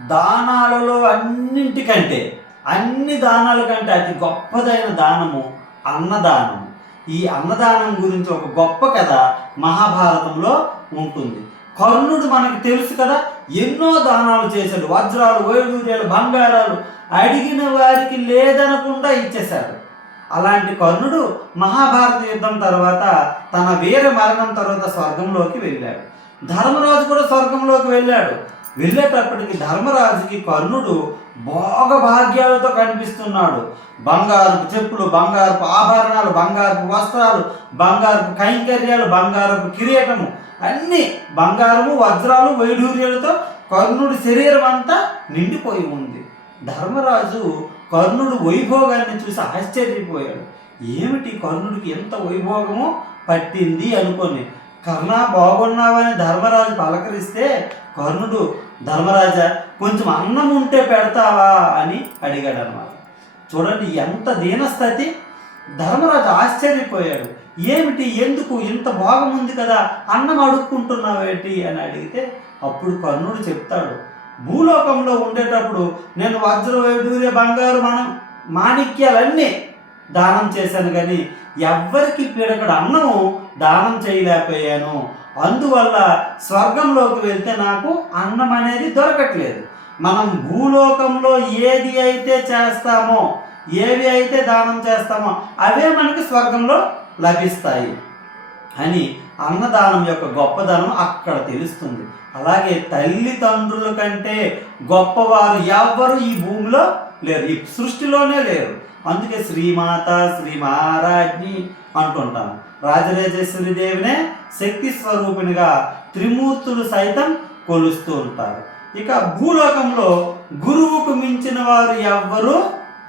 దానాలలో అన్నింటికంటే అన్ని దానాల కంటే అతి గొప్పదైన దానము అన్నదానం. ఈ అన్నదానం గురించి ఒక గొప్ప కథ మహాభారతంలో ఉంటుంది. కర్ణుడు మనకు తెలుసు కదా ఎన్నో దానాలు చేశాడు. వజ్రాలు వైడూర్యాలు బంగారాలు అడిగిన వారికి లేదనకుండా ఇచ్చేశాడు. అలాంటి కర్ణుడు మహాభారత యుద్ధం తర్వాత తన వీర మరణం తర్వాత స్వర్గంలోకి వెళ్ళాడు. ధర్మరాజు కూడా స్వర్గంలోకి వెళ్ళాడు. వెళ్ళేటప్పటికి ధర్మరాజుకి కర్ణుడు భోగభాగ్యాలతో కనిపిస్తున్నాడు. బంగారపు చెప్పులు బంగారపు ఆభరణాలు బంగారపు వస్త్రాలు బంగారపు కైంకర్యాలు బంగారపు కిరీటము అన్నీ బంగారము వజ్రాలు వైఢూర్యాలతో కర్ణుడి శరీరం అంతా నిండిపోయి ఉంది. ధర్మరాజు కర్ణుడు వైభోగాన్ని చూసి ఆశ్చర్యపోయాడు. ఏమిటి కర్ణుడికి ఎంత వైభోగము? పట్టింది అనుకొని. కర్ణ బాగున్నావని ధర్మరాజు పలకరిస్తే కర్ణుడు ధర్మరాజా కొంచెం అన్నం ఉంటే పెడతావా? అని అడిగాడు అనమాట చూడండి ఎంత దీనస్థితి. ధర్మరాజు ఆశ్చర్యపోయాడు. ఏమిటి? ఎందుకు? ఇంత భోగం ఉంది కదా. అన్నం అడుక్కుంటున్నావేటి అని అడిగితే అప్పుడు కర్ణుడు చెప్తాడు భూలోకంలో ఉండేటప్పుడు నేను వజ్ర బంగారు మనం మాణిక్యాలన్నీ దానం చేశాను కానీ ఎవ్వరికి పీడకడు అన్నము దానం చేయలేకపోయాను. అందువల్ల స్వర్గంలోకి వెళ్తే నాకు అన్నం అనేది దొరకట్లేదు. మనం భూలోకంలో ఏది అయితే చేస్తామో ఏవి అయితే దానం చేస్తామో అవే మనకి స్వర్గంలో లభిస్తాయి. అని అన్నదానం యొక్క గొప్పదనం అక్కడ తెలుస్తుంది. అలాగే తల్లిదండ్రుల కంటే గొప్పవారు ఎవ్వరు ఈ భూమిలో లేరు ఈ సృష్టిలోనే లేరు. అందుకే శ్రీమాత శ్రీ మహారాజ్ని అంటుంటాం. రాజరాజేశ్వరి దేవినే శక్తి స్వరూపిణిగా త్రిమూర్తులు సైతం కొలుస్తూ ఉంటారు. ఇక భూలోకంలో గురువుకు మించిన వారు ఎవ్వరూ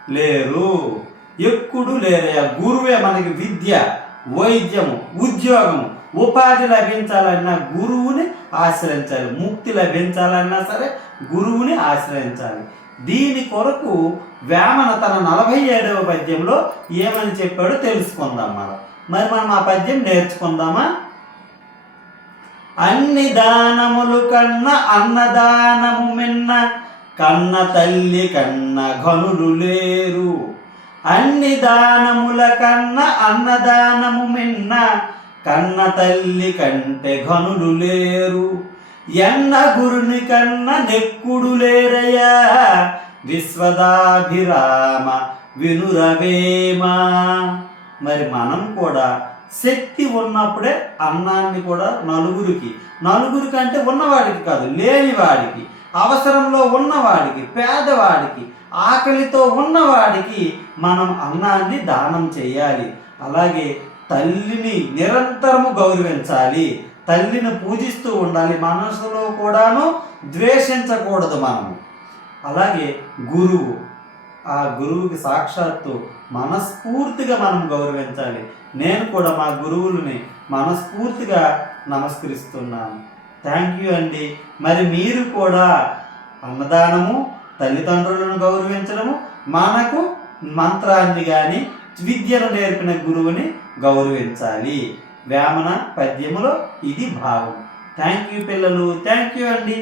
లేరు. ఎక్కుడు లేరయ్యా గురువే మనకి విద్య వైద్యము ఉద్యోగము. ఉపాధి లభించాలన్నా గురువుని ఆశ్రయించాలి. ముక్తి లభించాలన్నా సరే గురువుని ఆశ్రయించాలి. దీని కొరకు వేమన తన నలభై ఏడవ పద్యంలో ఏమని చెప్పాడో తెలుసుకుందాం మనం మరి మనం ఆ పద్యం నేర్చుకుందామా? అన్ని దానములు కన్న అన్నదానము మిన్న కన్న తల్లి కన్న ఘనులు లేరు. అన్ని దానముల కన్న అన్నదానము మిన్న కన్న తల్లి కంటే ఘనులు లేరు. ఎన్న గురుని కన్న నెక్కుడు లేరయ్యా? విశ్వదాభిరామ వినురవేమా. మరి మనం కూడా శక్తి ఉన్నప్పుడే అన్నాన్ని కూడా నలుగురికి నలుగురికి అంటే ఉన్నవాడికి కాదు లేనివాడికి అవసరంలో ఉన్నవాడికి పేదవాడికి ఆకలితో ఉన్నవాడికి మనం అన్నాన్ని దానం చేయాలి. అలాగే తల్లిని నిరంతరము గౌరవించాలి. తల్లిని పూజిస్తూ ఉండాలి. మనసులో కూడాను ద్వేషించకూడదు మనము. అలాగే గురువు ఆ గురువుకి సాక్షాత్తు మనస్ఫూర్తిగా మనం గౌరవించాలి. నేను కూడా మా గురువులని మనస్ఫూర్తిగా నమస్కరిస్తున్నాను. థ్యాంక్ యూ అండి. మరి మీరు కూడా అన్నదానము తల్లిదండ్రులను గౌరవించడము మనకు మంత్రాన్ని కానీ విద్యను నేర్పిన గురువుని గౌరవించాలి. వేమన పద్యములో ఇది భావం థ్యాంక్ యూ పిల్లలు. థ్యాంక్ యూ అండి.